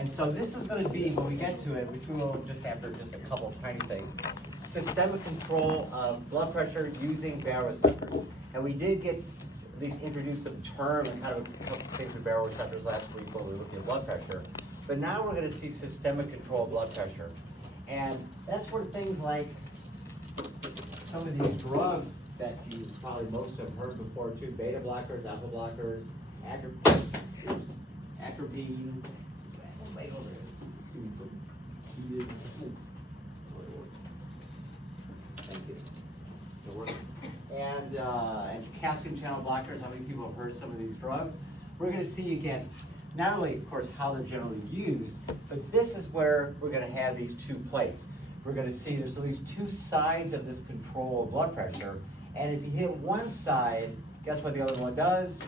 And so this is going to be, when we get to it, which we will just after just a couple of tiny things, systemic control of blood pressure using baroreceptors. And we did get at least introduce the term and kind of a couple things with baroreceptors last week when we were looking at blood pressure. But now we're going to see systemic control of blood pressure. And that's where things like some of these drugs that you probably most have heard before too, beta blockers, alpha blockers, atropine, thank you. And calcium channel blockers. How many people have heard of some of these drugs? We're going to see again, not only of course how they're generally used, but this is where we're going to have these two plates. We're going to see there's at least two sides of this control of blood pressure, and if you hit one side, guess what the other one does?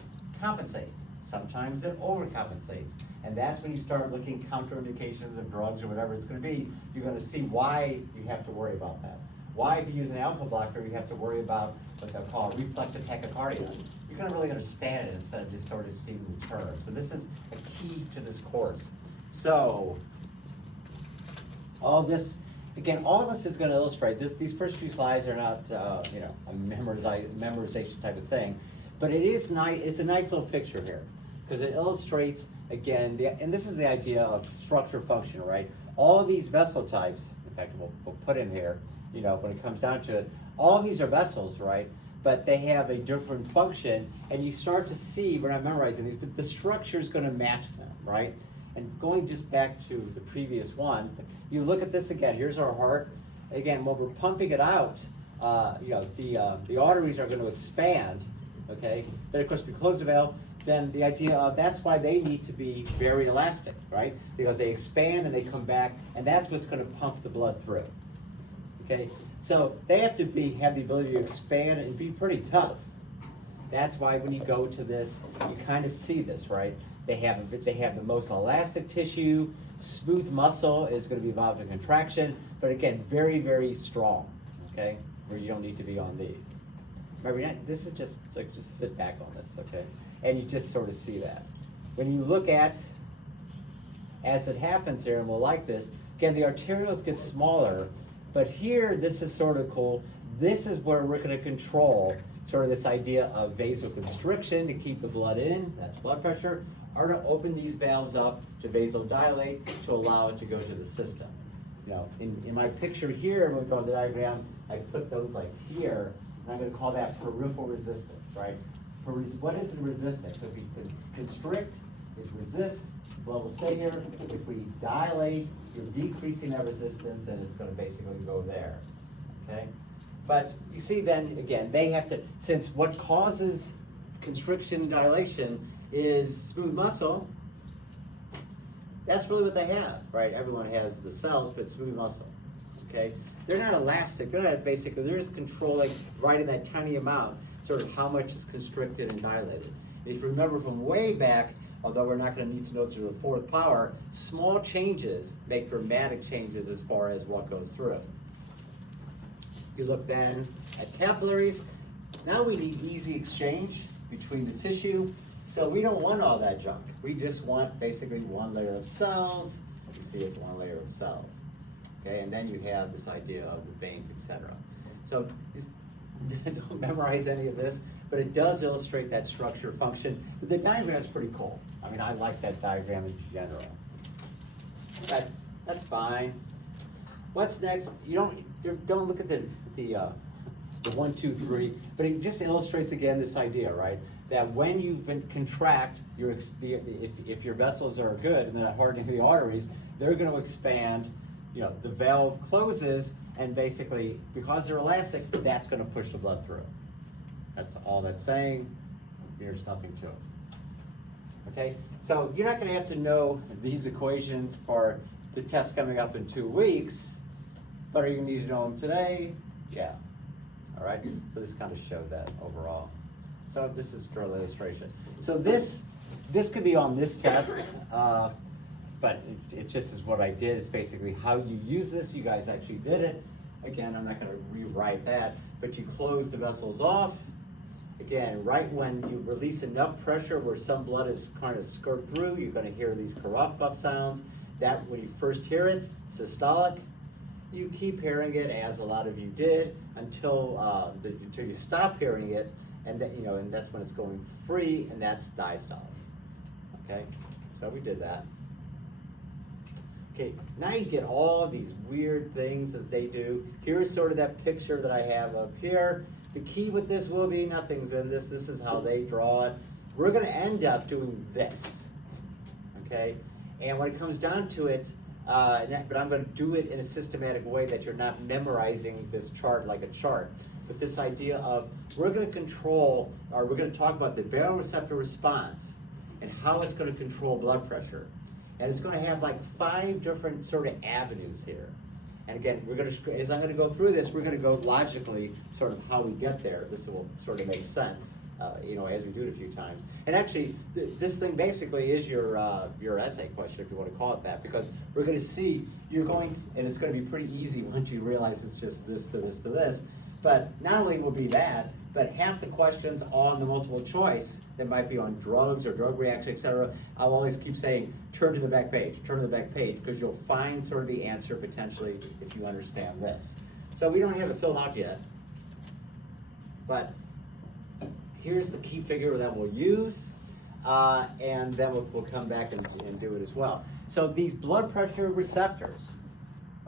Compensates. Sometimes it overcompensates. And that's when you start looking counterindications of drugs or whatever it's going to be. You're going to see why you have to worry about that. Why, if you use an alpha blocker, you have to worry about what they'll call reflexive tachycardia. You're going to really understand it instead of just sort of seeing the term. So this is a key to this course. So all this, again, all of this is going to illustrate this. These first few slides are not, a memorization type of thing, but it is nice. It's a nice little picture here because it illustrates again, and this is the idea of structure function, right? All of these vessel types, in fact, we'll put in here, when it comes down to it, all of these are vessels, right? But they have a different function, and you start to see, we're not memorizing these, but the structure is going to match them, right? And going just back to the previous one, you look at this again, here's our heart. Again, when we're pumping it out, the arteries are going to expand, okay? But of course, if we close the valve, then the idea of that's why they need to be very elastic, right? Because they expand and they come back, and that's what's going to pump the blood through, okay? So they have to have the ability to expand and be pretty tough. That's why when you go to this, you kind of see this, right? They have the most elastic tissue, smooth muscle is going to be involved in contraction, but again, very, very strong, okay? Where you don't need to be on these. Remember, this is just sit back on this, okay? And you just sort of see that. When you look at, as it happens here, and we'll like this, again, the arterioles get smaller, but here, this is sort of cool. This is where we're going to control sort of this idea of vasoconstriction to keep the blood in, that's blood pressure, or to open these valves up to vasodilate to allow it to go to the system. In my picture here, when we go to the diagram, I put those like here, and I'm going to call that peripheral resistance, right? What is the resistance? So if we constrict, it resists, the blood will stay here. If we dilate, you're decreasing that resistance, and it's going to basically go there, okay? But you see then, again, they have to, since what causes constriction and dilation is smooth muscle, that's really what they have, right? Everyone has the cells, but smooth muscle, okay? They're not elastic, they're just controlling right in that tiny amount, sort of how much is constricted and dilated. If you remember from way back, although we're not going to need to know to the fourth power, small changes make dramatic changes as far as what goes through. You look then at capillaries. Now we need easy exchange between the tissue. So we don't want all that junk. We just want basically one layer of cells. What you see is one layer of cells. Okay, and then you have this idea of the veins, etc. So don't memorize any of this, but it does illustrate that structure function. But the diagram is pretty cool. I mean, I like that diagram in general. But that's fine. What's next? You don't look at the 1, 2, 3, but it just illustrates again this idea, right? That when you contract, if your vessels are good and they're not hardening the arteries, they're going to expand. The valve closes, and basically, because they're elastic, that's going to push the blood through. That's all that's saying. There's nothing to it. Okay, so you're not going to have to know these equations for the test coming up in 2 weeks, but are you going to need to know them today? Yeah. All right, so this kind of showed that overall. So this is drill illustration. So this could be on this test, but it just is what I did. It's basically how you use this. You guys actually did it. Again, I'm not going to rewrite that, but you close the vessels off. Again, right when you release enough pressure where some blood is kind of skirt through, you're going to hear these Karpov sounds. that when you first hear it, systolic, you keep hearing it, as a lot of you did, until you stop hearing it, and then, and that's when it's going free, and that's diastolic. Okay, so we did that. Okay, now you get all of these weird things that they do. Here's sort of that picture that I have up here. The key with this will be nothing's in this. This is how they draw it. We're going to end up doing this. Okay, and when it comes down to it, but I'm going to do it in a systematic way that you're not memorizing this chart like a chart. But this idea of we're going to control, or we're going to talk about the baroreceptor response and how it's going to control blood pressure. And it's going to have like 5 different sort of avenues here. And again, we're going to, as I'm going to go through this, we're going to go logically sort of how we get there. This will sort of make sense, as we do it a few times. And actually, this thing basically is your essay question, if you want to call it that, because we're going to see, and it's going to be pretty easy once you realize it's just this to this to this. But not only will be that, but half the questions on the multiple choice that might be on drugs or drug reaction, etc., I'll always keep saying, turn to the back page, because you'll find sort of the answer potentially if you understand this. So we don't have it filled out yet, but here's the key figure that we'll use, and then we'll come back and do it as well. So these blood pressure receptors,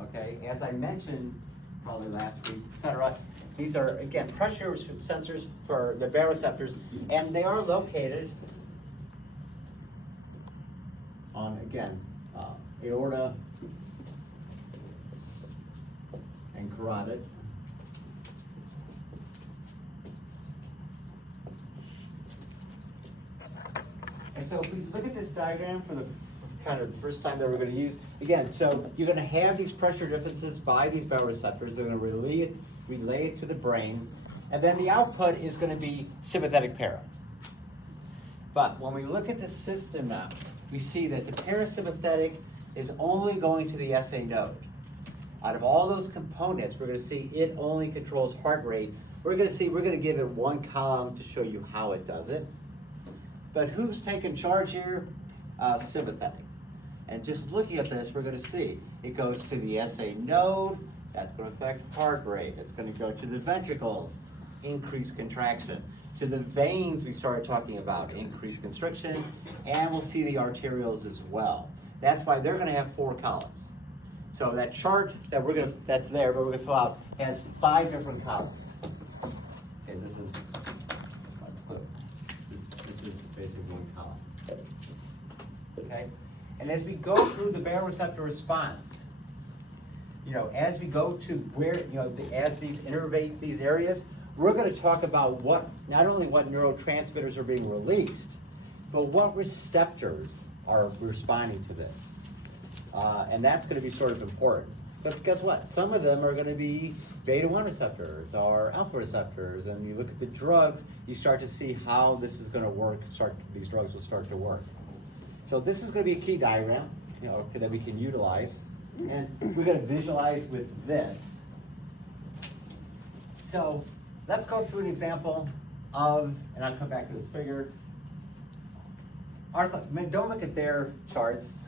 okay, as I mentioned probably last week, etc., these are, again, pressure sensors for the baroreceptors, and they are located on, again, aorta and carotid. And so if we look at this diagram for the kind of first time that we're going to use, again, so you're going to have these pressure differences by these baroreceptors. They're going to relay it to the brain, and then the output is going to be sympathetic para. But when we look at the system now, we see that the parasympathetic is only going to the SA node. Out of all those components, we're going to see it only controls heart rate. We're going to give it one column to show you how it does it. But who's taking charge here? Sympathetic. And just looking at this, we're going to see it goes to the SA node. That's going to affect heart rate. It's going to go to the ventricles, increased contraction. To the veins, we started talking about increased constriction, and we'll see the arterioles as well. That's why they're going to have 4 columns. So that chart that that's there, but we're going to fill out, has 5 different columns. Okay, this is basically one column. Okay, and as we go through the baroreceptor response, as we go to where, as these innervate these areas, we're going to talk about not only what neurotransmitters are being released, but what receptors are responding to this. And that's going to be sort of important. But guess what? Some of them are going to be beta-1 receptors or alpha receptors. And you look at the drugs, you start to see how this is going to work, these drugs will start to work. So this is going to be a key diagram, that we can utilize. And we're going to visualize with this. So let's go through an example of, and I'll come back to this figure. Don't look at their charts,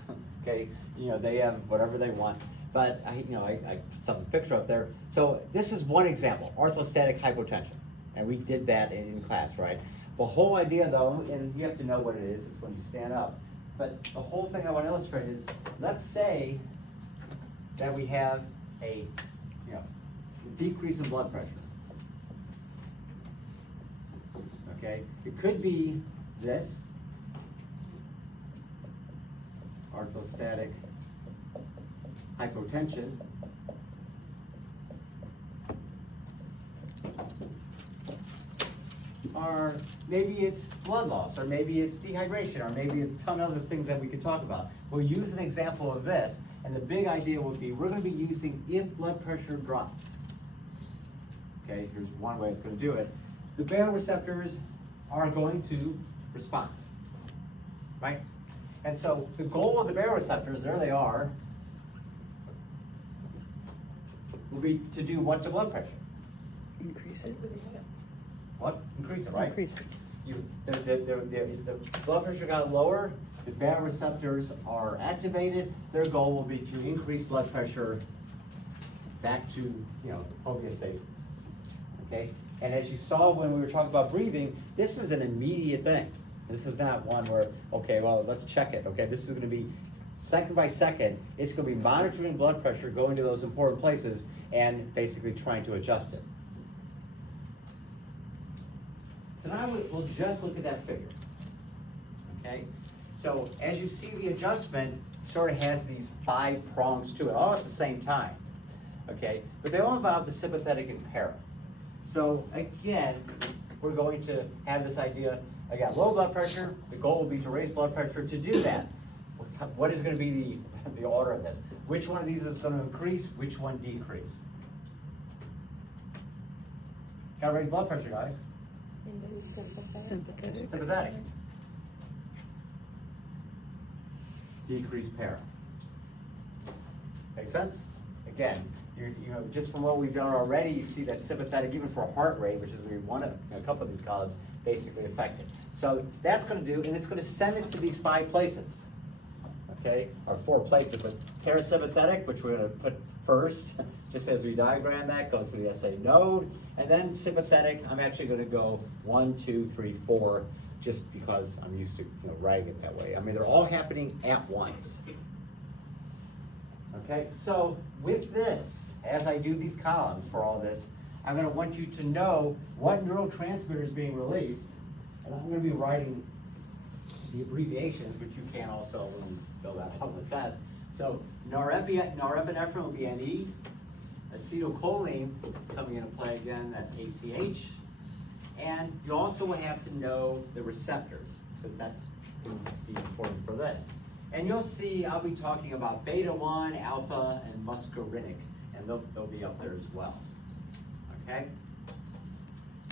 okay? They have whatever they want, but I put some picture up there. So this is one example, orthostatic hypotension, and we did that in class, right? The whole idea, though, and you have to know what it is. It's when you stand up. But the whole thing I want to illustrate is, let's say that we have a decrease in blood pressure. Okay, it could be this orthostatic hypotension, or maybe it's blood loss, or maybe it's dehydration, or maybe it's a ton of other things that we could talk about. We'll use an example of this, and the big idea would be we're going to be using if blood pressure drops. Okay, here's one way it's going to do it. The baroreceptors are going to respond, right? And so the goal of the baroreceptors, there they are, will be to do what to blood pressure? Increase it. What? Increase it, right? Increase it. The blood pressure got lower, the baroreceptors are activated, their goal will be to increase blood pressure back to, homeostasis, okay? And as you saw when we were talking about breathing, this is an immediate thing. This is not one where, okay, well, let's check it, okay? This is gonna be second by second. It's gonna be monitoring blood pressure, going to those important places, and basically trying to adjust it. So now we'll just look at that figure, okay? So as you see, the adjustment sort of has these 5 prongs to it, all at the same time, okay? But they all involve the sympathetic and para. So again, we're going to have this idea, I got low blood pressure, the goal will be to raise blood pressure. To do that, what is going to be the order of this? Which one of these is going to increase, which one decrease? Got to raise blood pressure, guys. Sympathetic. Decrease para. Make sense? Again, just from what we've done already, you see that sympathetic, even for heart rate, which is a couple of these columns, basically affected. So that's going to do, and it's going to send it to these 5 places, okay, or 4 places. But parasympathetic, which we're going to put first, just as we diagram that, goes to the SA node, and then sympathetic, I'm actually going to go 1, 2, 3, 4, just because I'm used to writing it that way. I mean, they're all happening at once. Okay, so with this, as I do these columns for all this, I'm going to want you to know what neurotransmitter is being released, and I'm going to be writing the abbreviations, which you can also fill that out on the test. So norepinephrine will be NE, acetylcholine is coming into play again, that's ACH, and you also will have to know the receptors, because that's going to be important for this. And you'll see I'll be talking about beta-1, alpha, and muscarinic, and they'll be up there as well. Okay?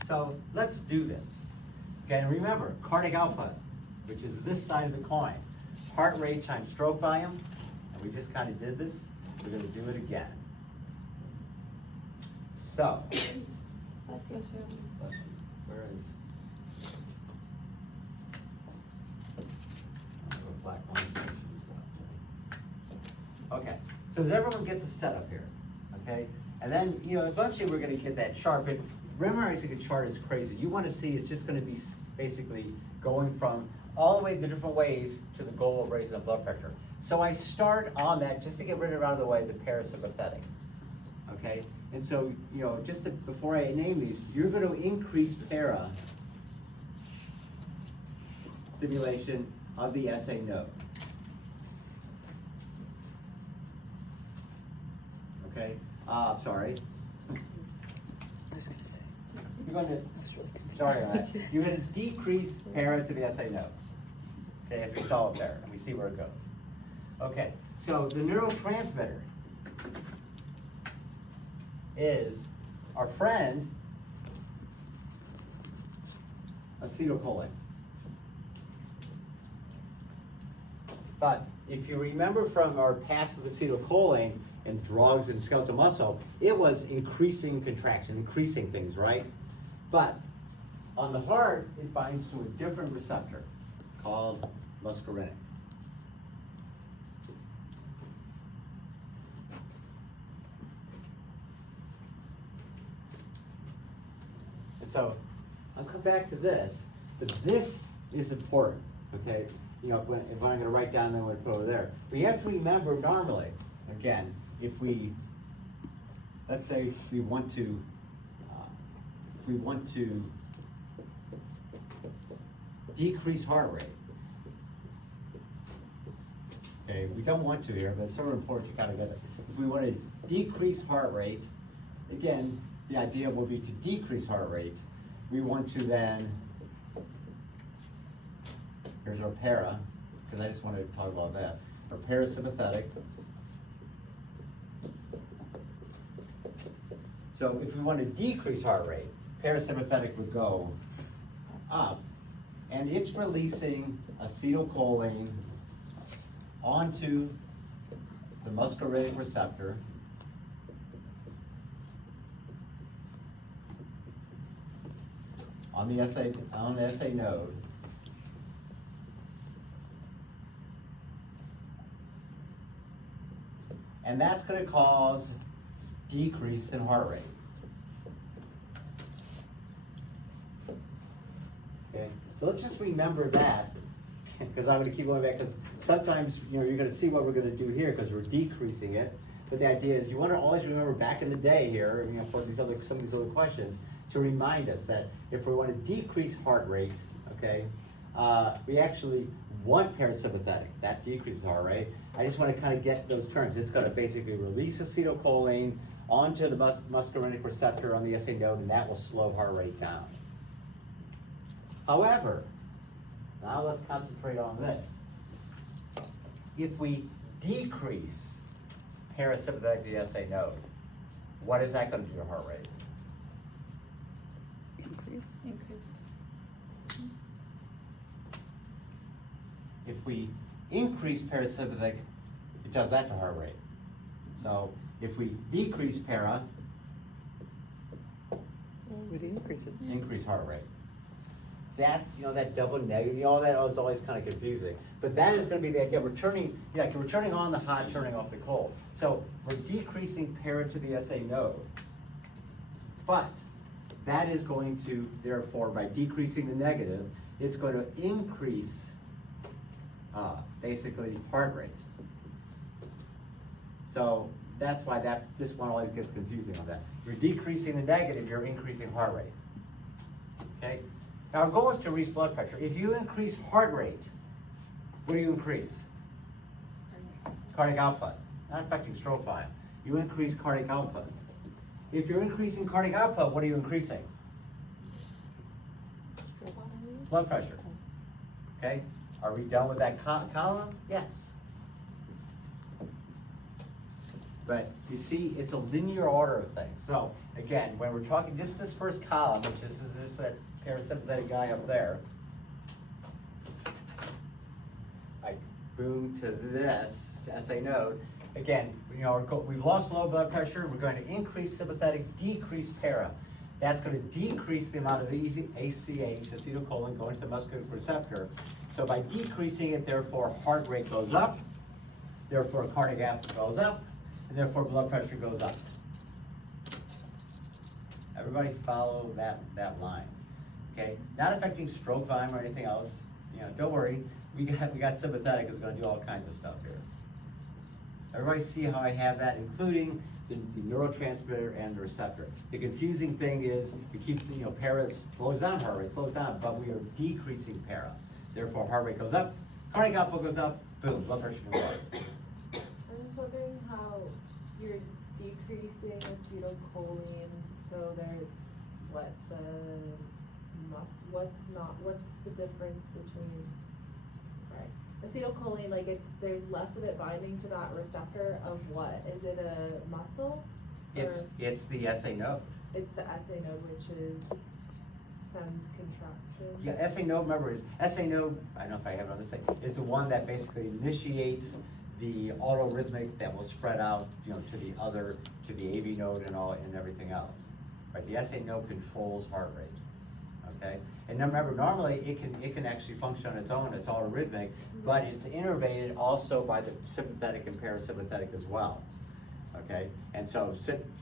So let's do this. Okay, and remember, cardiac output, which is this side of the coin, heart rate times stroke volume, and we just kind of did this. We're going to do it again. So, where is black line? Okay, so does everyone get the setup here? Okay, and then eventually we're going to get that chart. But memorizing a chart is crazy. You want to see it's just going to be basically going from all the way the different ways to the goal of raising the blood pressure. So I start on that just to get rid of out of the way the parasympathetic. Okay, and so before I name these, you're going to increase para stimulation of the SA node. Okay, sorry. You're going to, sorry on that. You're going to decrease para to the SA node. Okay, as we saw up there, and we see where it goes. Okay, so the neurotransmitter is our friend acetylcholine. But if you remember from our past with acetylcholine and drugs and skeletal muscle, it was increasing contraction, increasing things, right? But on the heart, it binds to a different receptor called muscarinic. And so I'll come back to this, but this is important, okay? If I'm going to write down, then I'm going to put over there. But you have to remember normally, again, if we, let's say we want to decrease heart rate. Okay, we don't want to here, but it's sort of important to kind of get it. If we want to decrease heart rate, again, the idea will be to decrease heart rate. We want to then, here's our para, because I just want to talk about that. Our parasympathetic. So if we want to decrease heart rate, parasympathetic would go up, and it's releasing acetylcholine onto the muscarinic receptor. On the SA node. And that's going to cause decrease in heart rate. Okay, so let's just remember that, because I'm going to keep going back, because sometimes you're going to see what we're going to do here, because we're decreasing it. But the idea is you want to always remember back in the day here, for some of these other questions, to remind us that if we want to decrease heart rate, okay, we actually want parasympathetic. That decreases heart rate. I just want to kind of get those terms. It's going to basically release acetylcholine onto the muscarinic receptor on the SA node, and that will slow heart rate down. However, now let's concentrate on this. If we decrease parasympathetic to the SA node, what is that going to do to heart rate? Increase. If we increase parasympathetic, it does that to heart rate. So if we decrease para, Would increase it. increase heart rate. That's, that double negative, all that was always kind of confusing. But that is going to be the idea. We're turning on the hot, turning off the cold. So we're decreasing para to the SA node. But that is going to, therefore, by decreasing the negative, it's going to increase basically heart rate. So that's why this one always gets confusing on that. You're decreasing the negative, you're increasing heart rate. Okay? Now our goal is to reduce blood pressure. If you increase heart rate, what do you increase? Cardiac output. Not affecting stroke volume. You increase cardiac output. If you're increasing cardiac output, what are you increasing? Blood pressure. Okay? Are we done with that column? Yes. But you see, it's a linear order of things. So again, when we're talking just this first column, which is this parasympathetic guy up there, I boom to this SA node. Again, we've lost low blood pressure. We're going to increase sympathetic, decrease para. That's going to decrease the amount of ACH, acetylcholine, going to the muscarinic receptor. So by decreasing it, therefore, heart rate goes up, therefore, cardiac output goes up, and therefore, blood pressure goes up. Everybody follow that line, okay? Not affecting stroke volume or anything else. Don't worry. We got sympathetic is going to do all kinds of stuff here. Everybody see how I have that, including the neurotransmitter and the receptor. The confusing thing is we keep, para slows down, heart rate slows down, but we are decreasing para. Therefore, heart rate goes up, cardiac output goes up, boom, blood pressure goes up. I'm just wondering how you're decreasing acetylcholine, so there's what's the difference between, acetylcholine, there's less of it binding to that receptor of what? Is it a muscle? It's the SA node. It's the SA node, which sends contraction. Yeah, SA node, remember, SA node, I don't know if I have it on this thing, is the one that basically initiates the autorhythmic that will spread out, to the AV node and everything else. Right? The SA node controls heart rate. Okay? And remember, normally it can actually function on its own, it's autorhythmic, but it's innervated also by the sympathetic and parasympathetic as well. Okay? And so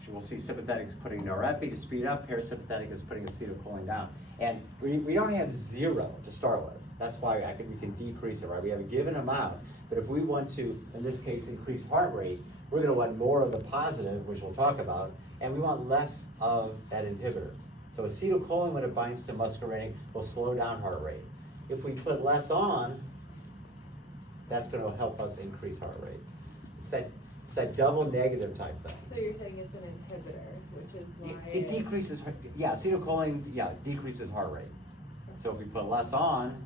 we'll see sympathetic is putting norepi to speed up, parasympathetic is putting acetylcholine down. And we don't have zero to start with. That's why we can decrease it, right? We have a given amount, but if we want to, in this case, increase heart rate, we're going to want more of the positive, which we'll talk about, and we want less of that inhibitor. So acetylcholine, when it binds to muscarinic, will slow down heart rate. If we put less on, that's going to help us increase heart rate. It's that double negative type thing. So you're saying it's an inhibitor, which is why it decreases, acetylcholine, decreases heart rate. So if we put less on,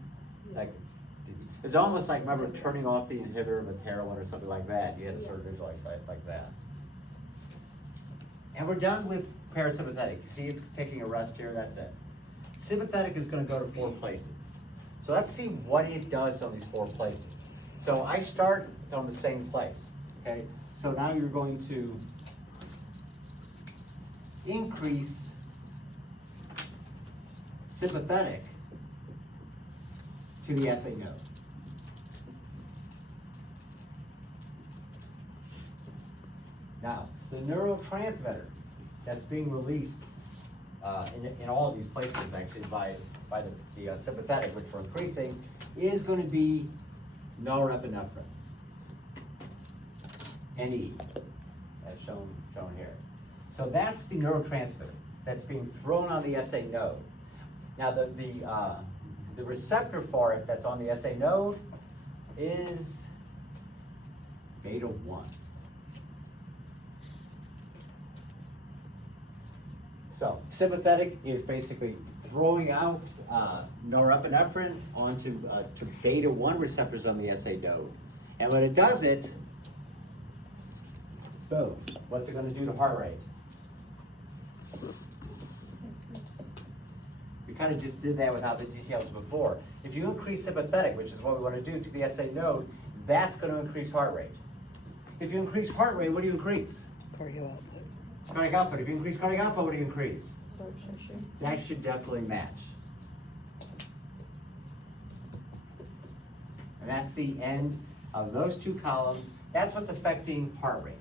it's almost like, remember, turning off the inhibitor with heroin or something like that. You had a surgery like that. And we're done with parasympathetic. You see it's taking a rest here, that's it. Sympathetic is going to go to 4 places. So let's see what it does on these 4 places. So I start on the same place, okay? So now you're going to increase sympathetic to the SA node. Now, the neurotransmitter that's being released in all of these places actually by the sympathetic, which we're increasing, is going to be norepinephrine, NE, as shown here. So that's the neurotransmitter that's being thrown on the SA node. Now the receptor for it that's on the SA node is beta 1. So sympathetic is basically throwing out norepinephrine onto to beta 1 receptors on the SA node. And when it does it, boom, what's it going to do to heart rate? We kind of just did that without the details before. If you increase sympathetic, which is what we want to do to the SA node, that's going to increase heart rate. If you increase heart rate, what do you increase? Cardio output. Cardiac output. If you increase cardiac output, what do you increase? Blood pressure. That should definitely match. And that's the end of those two columns. That's what's affecting heart rate,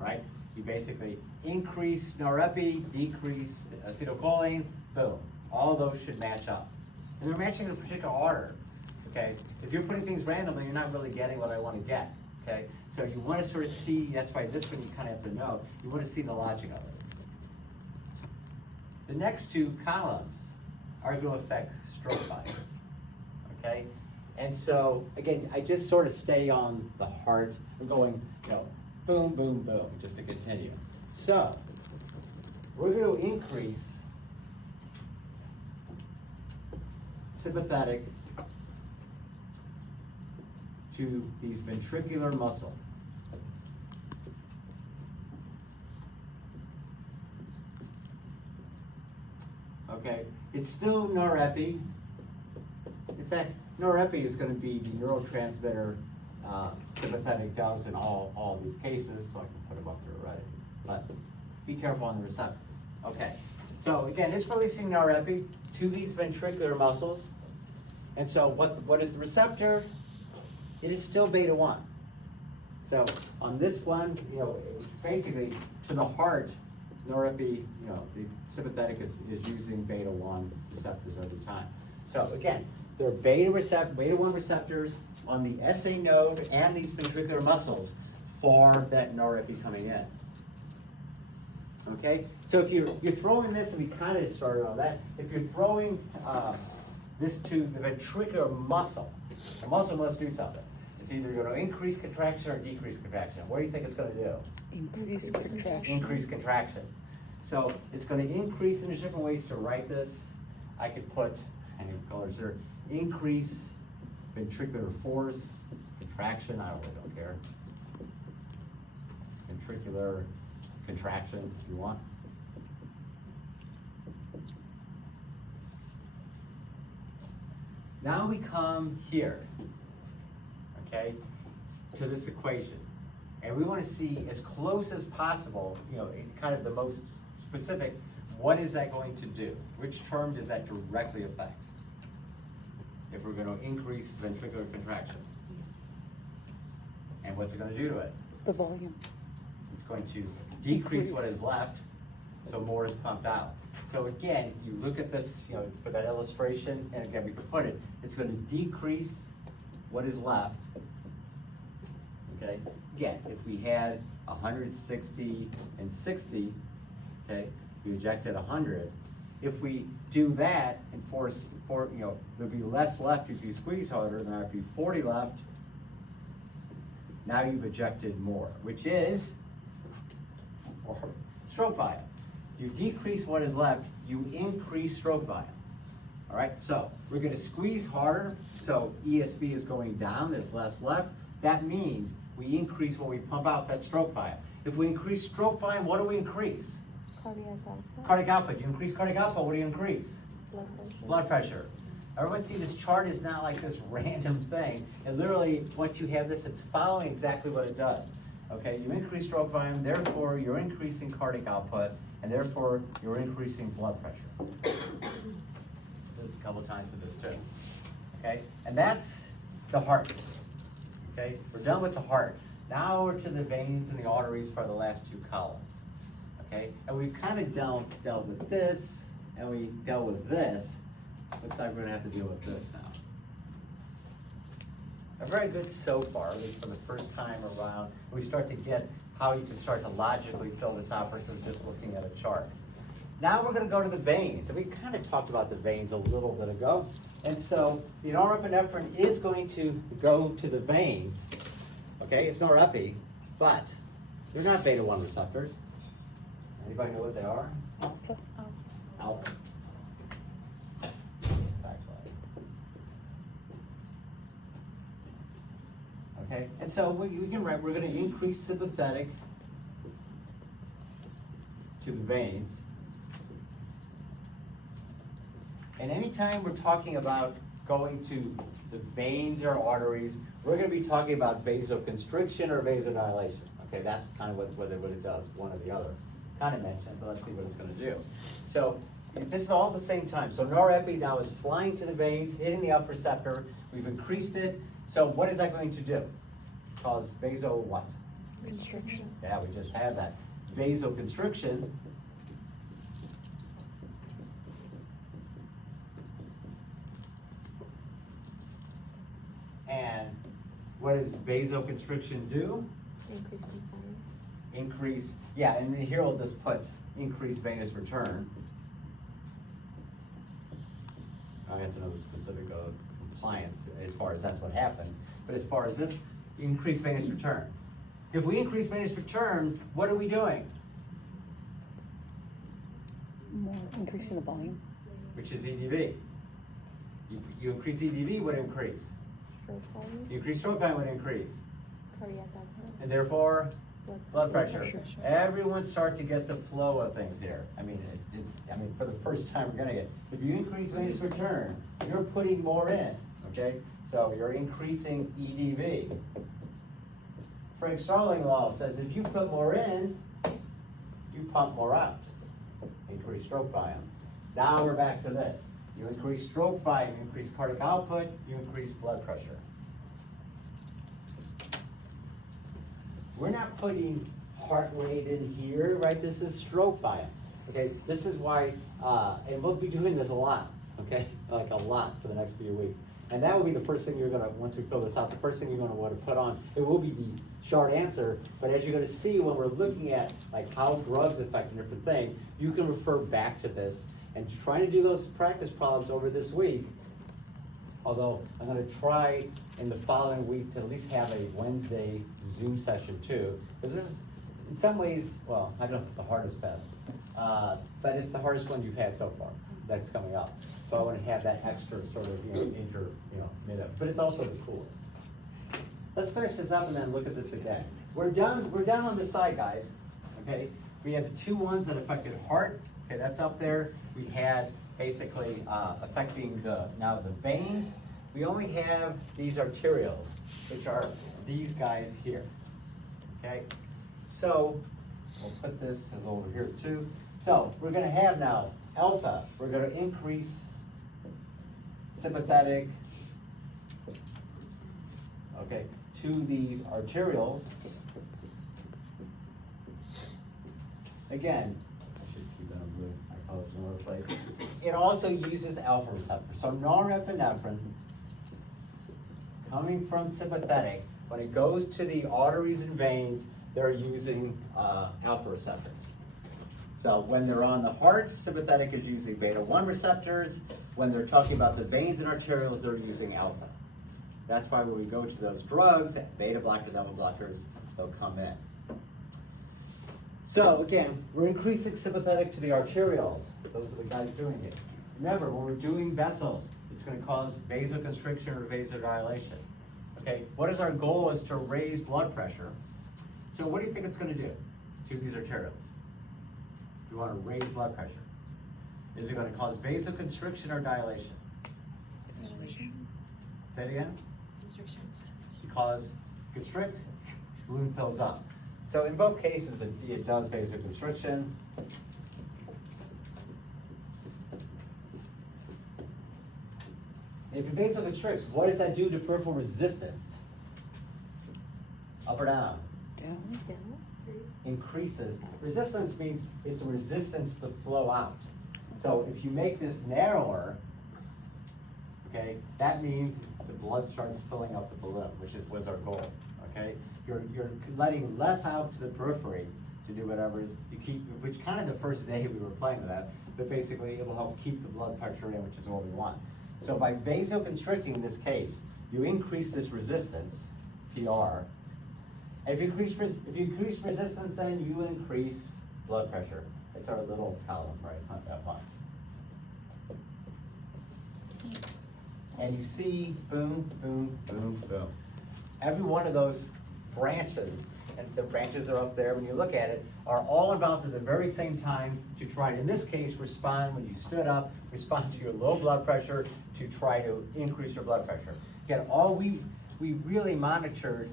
right? You basically increase norepi, decrease acetylcholine, boom. All those should match up. And they're matching in a particular order, okay? If you're putting things randomly, you're not really getting what I want to get, okay? So you want to sort of see, that's why this one you kind of have to know, you want to see the logic of it. The next two columns are going to affect stroke volume, okay? And so, again, I just sort of stay on the heart. I'm going, boom, boom, boom, just to continue. So, we're going to increase sympathetic to these ventricular muscle. Okay, it's still norepi. In fact, norepi is going to be the neurotransmitter sympathetic does in all of these cases, so I can put them up here already. But be careful on the receptors. Okay, so again, it's releasing norepi to these ventricular muscles. And so what is the receptor? It is still beta 1. So on this one, basically to the heart, norepi, the sympathetic is using beta 1 receptors every time. So again, there are beta 1 receptors on the SA node and these ventricular muscles for that norepi coming in. Okay, so if you're throwing this, and we kind of started on that, if you're throwing this to the ventricular muscle, the muscle must do something. It's either going to increase contraction or decrease contraction. What do you think it's going to do? Increase contraction. Increase contraction. So it's going to increase, and there's different ways to write this. I could put, any colors here, increase ventricular force, contraction, I really don't care. Ventricular contraction, if you want. Now we come here, okay, to this equation. And we want to see as close as possible, kind of the most specific, what is that going to do? Which term does that directly affect? If we're going to increase ventricular contraction. And what's it going to do to it? The volume. It's going to decrease what is left, so more is pumped out. So again, you look at this, for that illustration, and again, we could put it, it's going to decrease what is left. Okay, again, if we had 160 and 60, okay, we ejected 100. If we do that and force, there'll be less left if you squeeze harder, then there'd be 40 left. Now you've ejected more, which is stroke volume. You decrease what is left, you increase stroke volume. All right, so we're going to squeeze harder, so ESV is going down, there's less left. That means we increase what we pump out, that stroke volume. If we increase stroke volume, what do we increase? Cardiac output. Cardiac output. You increase cardiac output, what do you increase? Blood pressure. Blood pressure. Everyone see this chart is not like this random thing. And literally, once you have this, it's following exactly what it does. Okay, you increase stroke volume, therefore you're increasing cardiac output, and therefore you're increasing blood pressure. This a couple times for this too. Okay, and that's the heart. Okay, we're done with the heart. Now we're to the veins and the arteries for the last two columns. Okay, and we've kind of dealt with this, and we dealt with this. Looks like we're gonna have to deal with this now. Very good so far, at least for the first time around. We start to get how you can start to logically fill this out versus just looking at a chart. Now we're gonna go to the veins, and we kind of talked about the veins a little bit ago. And so the norepinephrine is going to go to the veins. Okay, it's norepi, but they're not beta 1 receptors. Anybody know what they are? Alpha. Alpha. Exactly. Okay, and so we can write, we're going to increase sympathetic to the veins. And anytime we're talking about going to the veins or arteries, we're going to be talking about vasoconstriction or vasodilation. Okay, that's kind of what it does, one or the other. Kind of mentioned, but let's see what it's going to do. So this is all at the same time. So norepi now is flying to the veins, hitting the alpha receptor. We've increased it. So what is that going to do? Cause vaso what? Constriction. Yeah, we just had that. Vasoconstriction. And what does vasoconstriction do? Increase compliance. Increase, yeah, and here we'll just put increased venous return. I have to know the specific of compliance as far as that's what happens. But as far as this, increased venous return. If we increase venous return, what are we doing? More increasing the volume. Which is EDV. You increase EDV, what increase? Stroke volume. You increase stroke volume, what increase? Cardiac output. And therefore, blood pressure. pressure. Everyone start to get the flow of things here. I mean, for the first time, we're gonna get, if you increase venous return, you're putting more in, okay? So you're increasing EDV. Frank Starling law says if you put more in, you pump more out. Increase stroke volume. Now we're back to this. You increase stroke volume, you increase cardiac output, you increase blood pressure. We're not putting heart rate in here, right? This is stroke volume, okay? This is why, and we'll be doing this a lot, okay? Like a lot for the next few weeks. And that will be the first thing you're gonna, once we fill this out, the first thing you're gonna wanna put on, it will be the short answer, but as you're gonna see when we're looking at like how drugs affect a different thing, you can refer back to this and try to do those practice problems over this week. Although I'm gonna try in the following week to at least have a Wednesday Zoom session too. Because this is, in some ways, well, I don't know if it's the hardest test, but it's the hardest one you've had so far that's coming up. So I wanna have that extra sort of, mid-up, but it's also the coolest. Let's finish this up and then look at this again. We're done on this side, guys, okay? We have the two ones that affected heart, okay, that's up there. We had basically affecting now the veins. We only have these arterioles, which are these guys here, okay? So, we'll put this over here too. So, we're gonna have now alpha, we're gonna increase sympathetic, okay, to these arterioles. Again, I should keep that on blue, I call it in another place. It also uses alpha receptors. So norepinephrine coming from sympathetic, when it goes to the arteries and veins, they're using alpha receptors. So when they're on the heart, sympathetic is using beta 1 receptors. When they're talking about the veins and arterioles, they're using alpha. That's why when we go to those drugs, beta blockers, alpha blockers, they'll come in. So again, we're increasing sympathetic to the arterioles. Those are the guys doing it. Remember, when we're doing vessels, it's going to cause vasoconstriction or vasodilation. Okay, what is our goal is to raise blood pressure. So what do you think it's going to do to these arterioles? You want to raise blood pressure. Is it going to cause vasoconstriction or dilation? Say it again? Constriction. Because constrict, balloon fills up. So in both cases, it does vasoconstriction. If it vasoconstricts, what does that do to peripheral resistance? Up or down? Down. Down. Increases. Resistance means it's a resistance to flow out. So if you make this narrower, okay, that means the blood starts filling up the balloon, which was our goal, okay? You're letting less out to the periphery to do whatever is, you keep, which kind of the first day we were playing with that, but basically it will help keep the blood pressure in, which is what we want. So by vasoconstricting in this case, you increase this resistance, PR. And if you increase resistance, then you increase blood pressure. It's our little column, right? It's not that much. And you see, boom, boom, boom, boom. Every one of those branches, and the branches are up there when you look at it, are all involved at the very same time to try to, in this case, respond when you stood up, respond to your low blood pressure to try to increase your blood pressure. Again, all we really monitored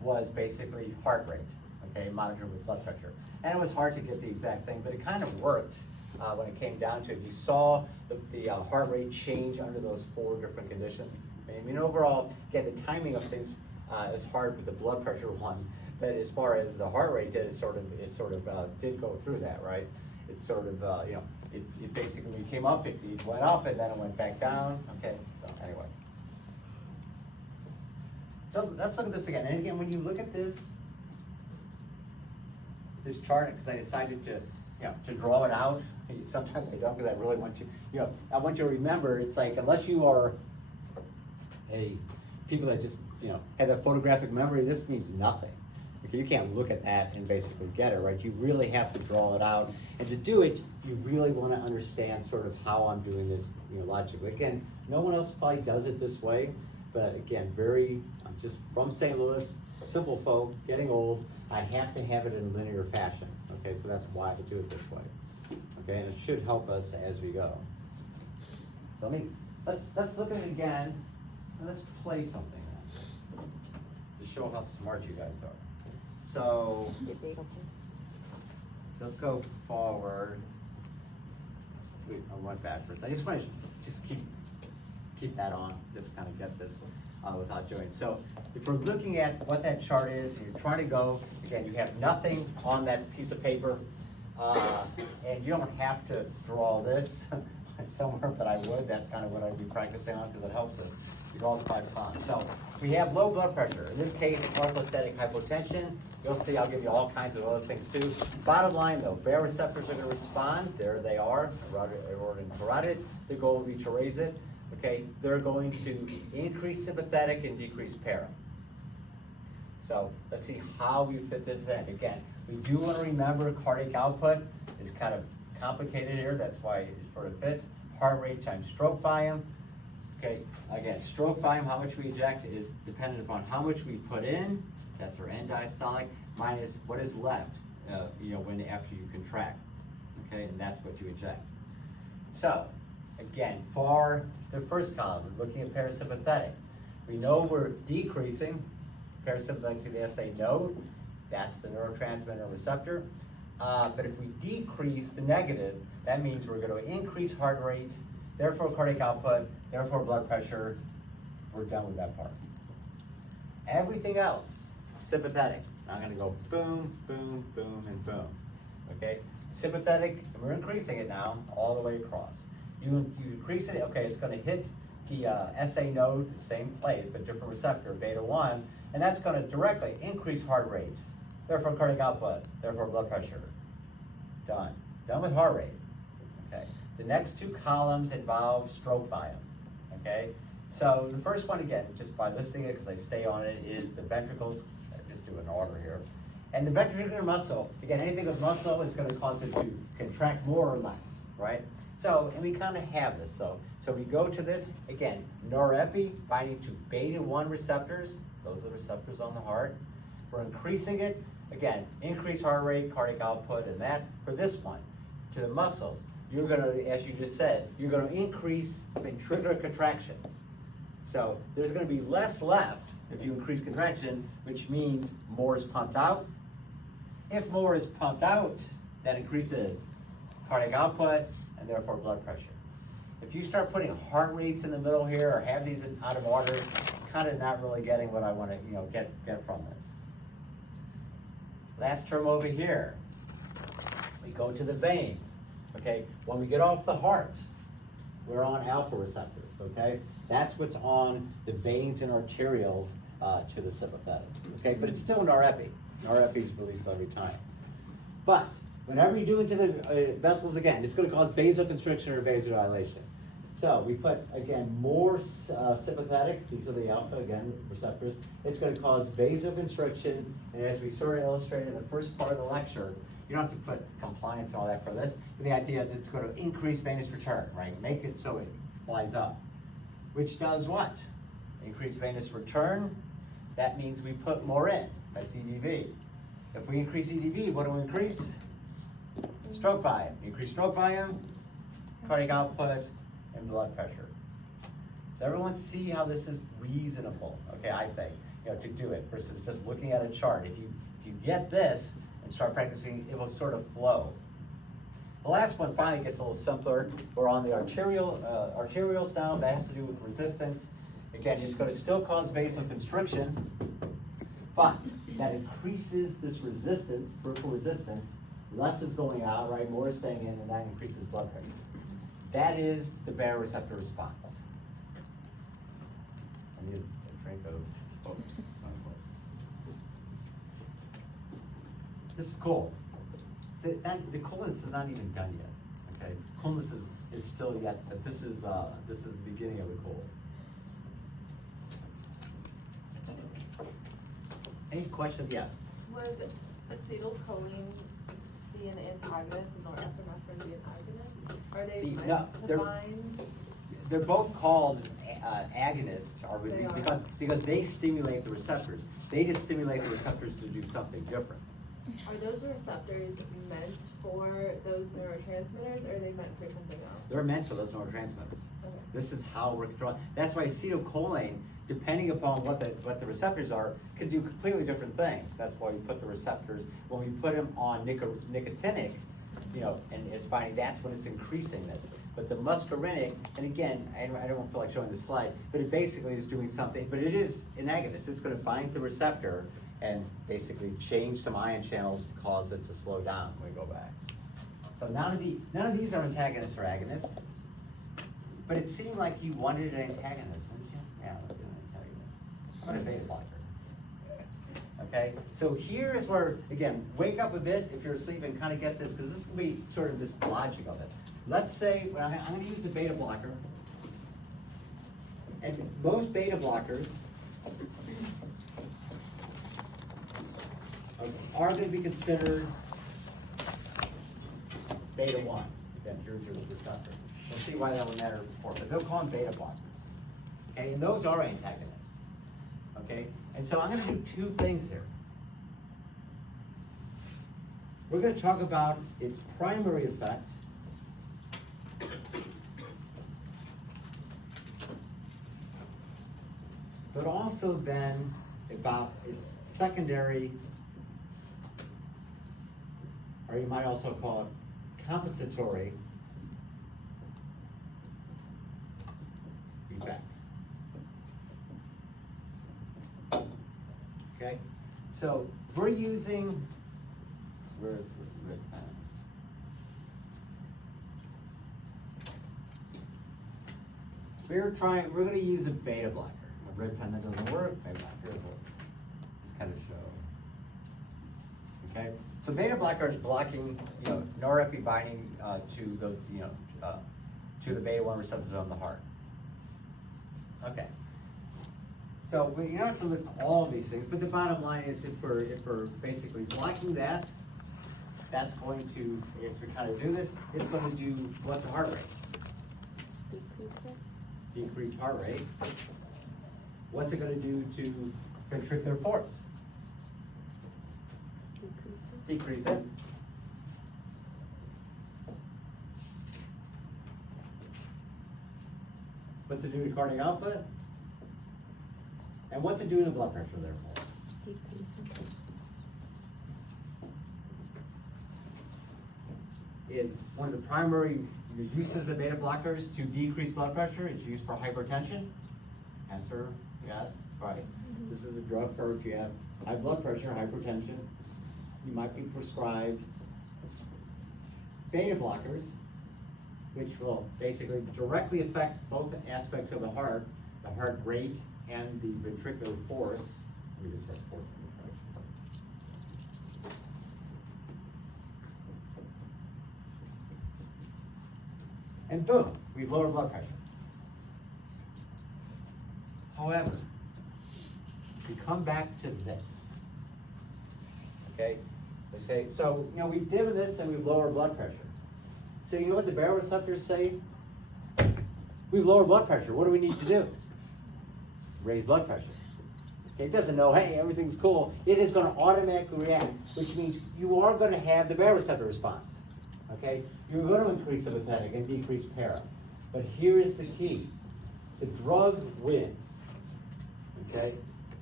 was basically heart rate, okay, monitored with blood pressure. And it was hard to get the exact thing, but it kind of worked when it came down to it. You saw the heart rate change under those 4 different conditions. I mean, overall, again, the timing of things is hard with the blood pressure one, but as far as the heart rate did, it sort of did go through that, right? It's sort of, you know, it basically, when it came up, it went up and then it went back down, okay, so anyway. So let's look at this again. And again, when you look at this chart, because I decided to, you know, to draw it out. Sometimes I don't, because I really want you, I want you to remember, it's like, unless you are people that just, you know, have that photographic memory, this means nothing. Okay, you can't look at that and basically get it, right? You really have to draw it out. And to do it, you really want to understand sort of how I'm doing this, you know, logically. Again, no one else probably does it this way. But again, I'm just from St. Louis, simple folk, getting old. I have to have it in linear fashion. Okay, so that's why I do it this way. Okay, and it should help us as we go. So let's look at it again, and let's play something now to show how smart you guys are. So let's go forward. Wait, I went backwards. I just want to just keep that on, just kind of get this without doing. So if we're looking at what that chart is, and you're trying to go, again, you have nothing on that piece of paper, and you don't have to draw this somewhere, but I would. That's kind of what I'd be practicing on because it helps us. You draw the 5 lines. So we have low blood pressure. In this case, orthostatic hypotension. You'll see I'll give you all kinds of other things too. Bottom line though, baroreceptors are going to respond. There they are, aortic and carotid. The goal will be to raise it. Okay, they're going to increase sympathetic and decrease para. So let's see how we fit this in. Again, we do want to remember cardiac output is kind of complicated here. That's why it sort of fits. Heart rate times stroke volume. Okay, again, stroke volume, how much we eject is dependent upon how much we put in. That's our end diastolic minus what is left, you know, after you contract. Okay, and that's what you eject. So again, for the first column, we're looking at parasympathetic. We know we're decreasing parasympathetic to the SA node. That's the neurotransmitter receptor. But if we decrease the negative, that means we're going to increase heart rate, therefore cardiac output, therefore blood pressure. We're done with that part. Everything else, sympathetic. I'm going to go boom, boom, boom, and boom. Okay? Sympathetic, and we're increasing it now all the way across. You increase it, okay, it's going to hit the SA node, the same place, but different receptor, beta 1, and that's going to directly increase heart rate, therefore cardiac output, therefore blood pressure. Done. Done with heart rate. Okay. The next 2 columns involve stroke volume. Okay. So the first one, again, just by listing it, because I stay on it, is the ventricles. I just do an order here. And the ventricular muscle, again, anything with muscle is going to cause it to contract more or less, right? So, and we kind of have this though. So we go to this, again, norepi binding to beta 1 receptors. Those are the receptors on the heart. We're increasing it. Again, increase heart rate, cardiac output, and that for this one, to the muscles, you're going to, as you just said, you're going to increase ventricular contraction. So there's going to be less left if you increase contraction, which means more is pumped out. If more is pumped out, that increases cardiac output and therefore blood pressure. If you start putting heart rates in the middle here or have these out of order, it's kind of not really getting what I want to, get from this. Last term over here, we go to the veins, okay? When we get off the heart, we're on alpha receptors, okay? That's what's on the veins and arterioles to the sympathetic, okay? But it's still norepi. Norepi is released every time. But whenever you do into the vessels again, it's going to cause vasoconstriction or vasodilation. So we put, again, more sympathetic, these are the alpha, again, receptors. It's going to cause vasoconstriction, and as we sort of illustrated in the first part of the lecture, you don't have to put compliance and all that for this, but the idea is it's going to increase venous return, right? Make it so it flies up. Which does what? Increase venous return, that means we put more in, that's EDV. If we increase EDV, what do we increase? Stroke volume. Increase stroke volume, cardiac output, and blood pressure. So everyone see how this is reasonable, okay, I think, to do it versus just looking at a chart. If you get this and start practicing, it will sort of flow. The last one finally gets a little simpler. We're on the arterioles now. That has to do with resistance. Again, it's going to still cause vasoconstriction, but that increases this resistance, peripheral resistance. Less is going out, right? More is staying in, and that increases blood pressure. That is the baroreceptor response. I need a drink of focus. This is cool. See, the coolness is not even done yet. Okay, coolness is still yet, but this is the beginning of the cool. Any questions? Yeah. Would acetylcholine be an antagonist and norepinephrine be an agonist? Are they meant to bind? They're both called agonists, They are. because they stimulate the receptors. They just stimulate the receptors to do something different. Are those receptors meant for those neurotransmitters, or are they meant for something else? They're meant for those neurotransmitters. Okay. This is how we're controlling. That's why acetylcholine, depending upon what the receptors are, can do completely different things. That's why we put the receptors, when we put them on nicotinic, and it's binding, that's when it's increasing this. But the muscarinic, and again, I don't feel like showing the slide, but it basically is doing something, but it is an agonist. It's going to bind the receptor and basically change some ion channels to cause it to slow down when we go back. So none of these are antagonists or agonists, but it seemed like you wanted an antagonist, didn't you? Yeah, let's do an antagonist. How about a beta blocker? Okay, so here's where, again, wake up a bit if you're asleep and kind of get this, because this will be sort of this logic of it. Let's say, I'm going to use a beta blocker, and most beta blockers are going to be considered beta 1. Again, here's your receptor. We'll see why that would matter before, but they'll call them beta blockers. Okay, and those are antagonists. Okay, and so I'm going to do two things here. We're going to talk about its primary effect, but also then about its secondary, or you might also call it compensatory effects. Okay, so we're using, where's the red pen? We're going to use a beta blocker. A red pen that doesn't work, maybe not here it works. Just kind of show. Okay, so beta blocker is blocking, norepi binding to the, to the beta 1 receptors on the heart. Okay. So we don't have to list all of these things, but the bottom line is if we're basically blocking that, that's going to, as we kind of do this, it's going to do what to heart rate? Decrease it. Decrease heart rate. What's it going to do to ventricular force? Decrease it. Decrease it. What's it do to cardiac output? And what's it doing to blood pressure, therefore? Decrease it. Is one of the primary uses of beta blockers to decrease blood pressure. It's used for hypertension. Answer, Yes, right. This is a drug for if you have high blood pressure, hypertension. You might be prescribed beta blockers, which will basically directly affect both aspects of the heart rate and the ventricular force. Let me just start forcing the correction. And boom, we've lowered blood pressure. However, we come back to this. Okay? Okay, so we did this and we've lowered blood pressure. So you know what the baroreceptors say? We've lowered blood pressure. What do we need to do? Raise blood pressure. Okay, it doesn't know, hey, everything's cool. It is going to automatically react, which means you are going to have the baroreceptor response. Okay? You're going to increase sympathetic and decrease para. But here is the key. The drug wins. Okay?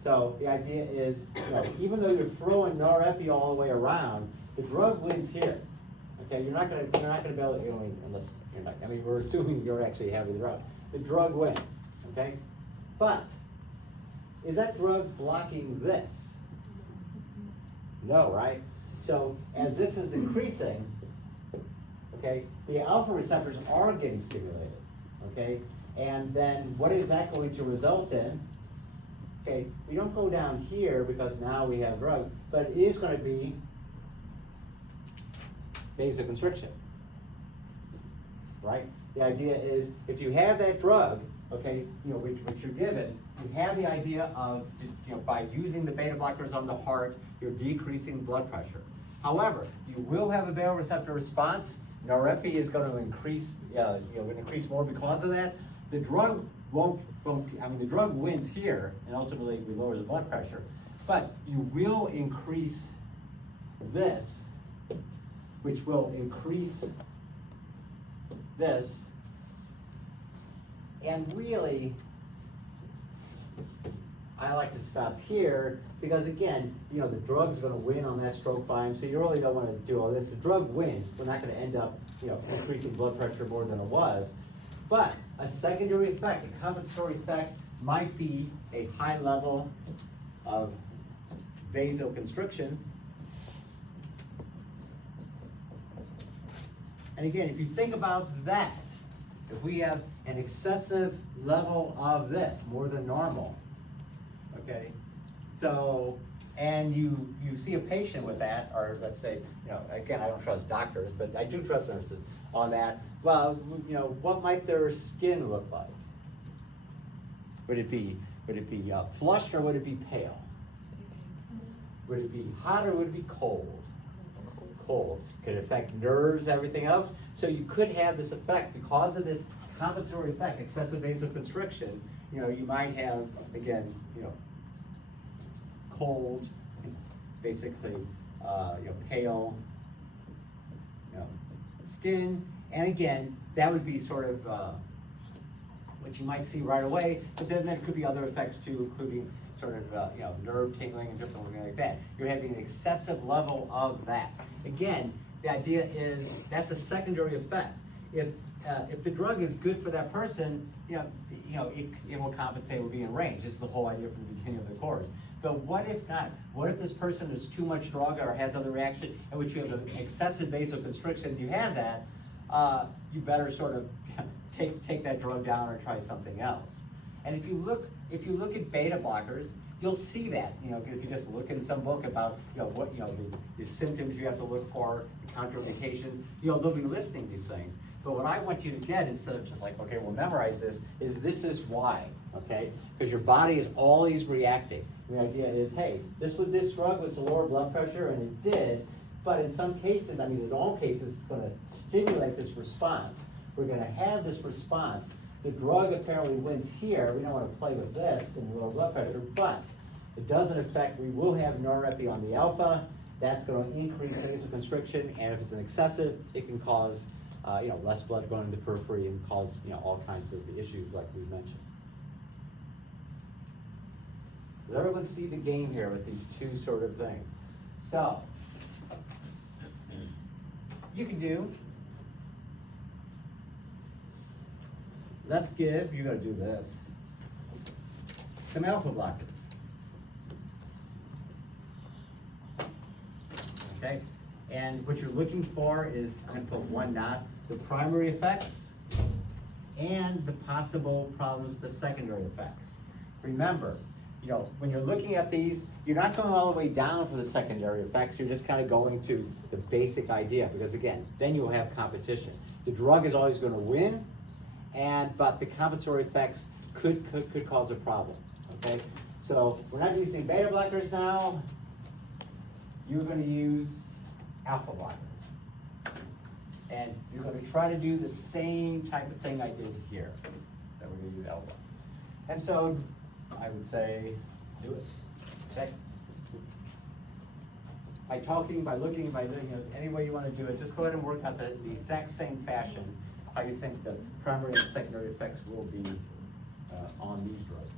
So the idea is, even though you're throwing norepi all the way around, the drug wins here. Okay, you're not gonna be able to, unless you're not. I mean, we're assuming you're actually having the drug. The drug wins. Okay, but is that drug blocking this? No, right? So as this is increasing, okay, the alpha receptors are getting stimulated. Okay, and then what is that going to result in? Okay, we don't go down here because now we have drug, but it is going to be vasoconstriction, right? The idea is if you have that drug, okay, which you're given, you have the idea of, by using the beta blockers on the heart, you're decreasing blood pressure. However, you will have a baroreceptor response. Norepi is going to increase, increase more because of that. The drug the drug wins here, and ultimately we lower the blood pressure, but you will increase this, which will increase this, and really, I like to stop here, because again, the drug's gonna win on that stroke volume, so you really don't wanna do all this. The drug wins, we're not gonna end up, increasing blood pressure more than it was. But a secondary effect, a compensatory effect, might be a high level of vasoconstriction. And again, if you think about that, if we have an excessive level of this, more than normal, okay, so, and you see a patient with that, or let's say, again, I don't trust doctors, but I do trust nurses on that. Well, what might their skin look like? Would it be flushed, or would it be pale? Would it be hot, or would it be cold? Cold. Could affect nerves, everything else. So you could have this effect because of this compensatory effect, excessive vasoconstriction. You might have, again, cold, basically, pale, skin, and again, that would be sort of what you might see right away. But then there could be other effects too, including sort of nerve tingling and different things like that. You're having an excessive level of that. Again, the idea is that's a secondary effect. If the drug is good for that person, it will compensate, it will be in range. This is the whole idea from the beginning of the course. But what if not? What if this person has too much drug or has other reaction in which you have an excessive vasoconstriction? You have that, you better sort of take that drug down or try something else. And if you look at beta blockers, you'll see that. If you just look in some book about what the symptoms you have to look for, the contraindications, they'll be listing these things. But what I want you to get, instead of just like, okay, we'll memorize this is why, okay? Because your body is always reacting. The idea is, hey, this drug was to lower blood pressure, and it did, but in some cases, in all cases, it's going to stimulate this response. We're going to have this response. The drug apparently wins here. We don't want to play with this and lower blood pressure, but it doesn't affect, we will have norepi on the alpha. That's going to increase vasoconstriction, and if it's an excessive, it can cause less blood going to the periphery and cause all kinds of issues like we mentioned. Does everyone see the game here with these two sort of things? So, you can do, let's give, you're going to do this. some alpha blockers. Okay, and what you're looking for is, I'm gonna put one knot, the primary effects and the possible problems with the secondary effects. Remember, you know, when you're looking at these, you're not going all the way down for the secondary effects, you're just kind of going to the basic idea, because again, then you'll have competition. The drug is always gonna win, but the compensatory effects could cause a problem, okay? So we're not using beta blockers now, you're gonna use alpha blockers. And you're gonna try to do the same type of thing I did here. So we're gonna use alpha blockers. And so I would say, do it, okay? By talking, by looking, by doing, you know, any way you wanna do it, just go ahead and work out the exact same fashion, how you think the primary and secondary effects will be on these drugs.